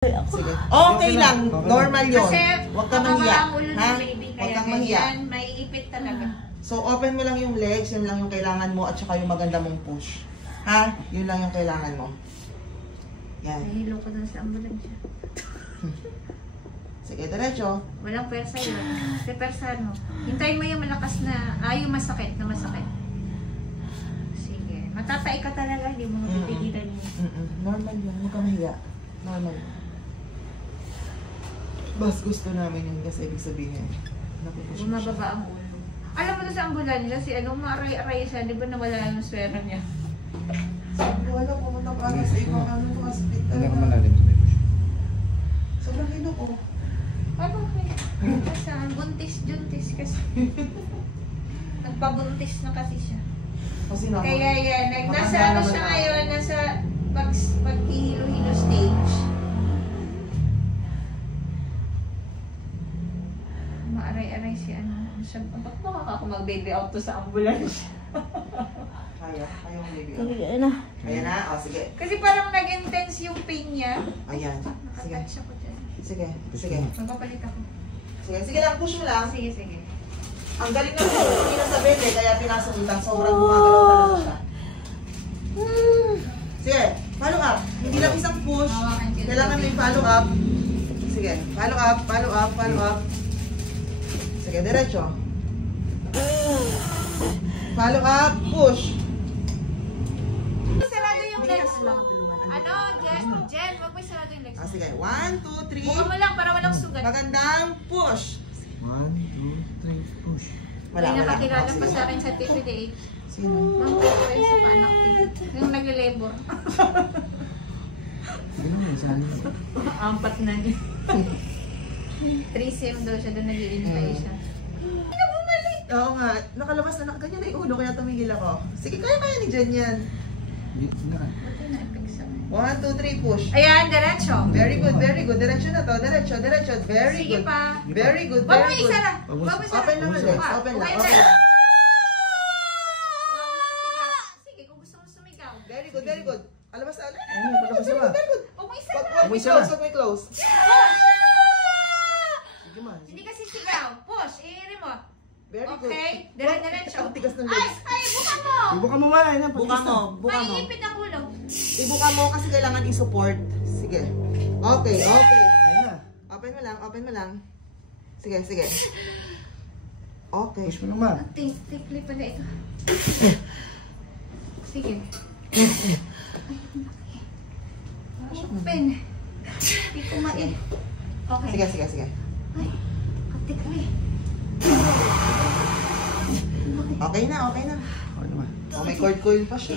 Sige. Okay lang. Normal yun. Kasi huwag kang mahiya. Ha? Huwag kang mahiya. May ipit talaga. So, open mo lang yung legs. Yun lang yung kailangan mo. At saka yung maganda mong push. Ha? Yun lang yung kailangan mo. Yan. Nahilo ko dun sa ambulansya. Sige, diretso. Walang persa yun. Kasi persa mo. Hintayin mo yung malakas na, yung masakit na masakit. Sige. Matatay ka talaga. Hindi mo mapipigilan mo. Normal yun. Huwag kang mahiya. Normal. Mas gusto namin yun kasi ibig sabihin. Napupush mo siya. Bumababa ang ulo. Alam mo na sa ambulansya, si maaray-aray siya. Di ba nawala yung swera niya? Wala, pumunta pa sa ibang hospital. Hindi ako malalim sa push. Sobrang hilo ko. Ano saan? Buntis kasi. Nagpabuntis na kasi siya. Kasi naman. Kaya yan, nasa ano siya ngayon, nasa paghihilo-hilo stage. Maaray-aray si ano. Ba't makaka mag-baby out to sa ambulance? Kaya yung baby. Kaya na. Kaya na? O, sige. Kasi parang nag-intense yung pain niya. Ayan. Sige. Nakatouch ako dyan. Sige. Sige. Magpapalit ako. Sige. Sige lang. Push mo lang. Sige, sige. Ang galing na po. Hindi na sa bebe. Kaya pinasok lang. Sobrang gumagalaw talaga siya. Sige. Follow up. Hindi lang isang push. Kailangan may follow up. Sige. Follow up. Follow up. Follow up. Sige. Diretso. Follow up. Push. Sarado yung legs mo. Ano, Jen, wag mo sarado yung legs mo. Sige. 1, 2, 3. Buka mo lang para walang sugat. Magandang push. 1, 2, 3, push. May nakakilala pa sa akin sa TPD8. Sino? Ma'am, kayo sa panak. Yung nagle-labor. Ganun yun, saan yun? Ampat na niya. 3 daw siya, doon nag-i-intay siya. Oo nga. Nakalabas na ganyan na yung ulo kaya tumigil ako. Sige, kaya ni Jen yan. Hindi nga. Buti na ipigsa. 1, 2, 3, push. Ayan, diretso. Very good, very good. Diretso na to. Diretso, diretso. Very Sige good. pa. Very good, Wag mo very good. isa na. Wag mo isa na. Open lang ulit. Open lang. Open lang. Sige, kung gusto mo sumigaw. Very good, very good. Alabas na. Ano, palabas na ba? Very good. Huwag mo isa Wag na. mo i-close. Wag mo i-close. Sige man. Hindi kasi sigaw. Push, iiri mo. Very good. Okay, diretso. Ang tigas ng Ay, legs. ay, buka mo. Ibuka mo ba? Yan, Buka mo. Buka mo. Maiipit ang ulo. Ibuka mo kasi kailangan i-support. Sige. Okay, okay. Ayun na. Open mo lang, open mo lang. Sige, sige. Okay. Push mo naman. Tikli pala ito. Sige. Open. Hindi ko Okay. Sige, sige, sige. Ay, katikli. Okay na, okay na. Okay naman. Oh, may cord coil pa siya.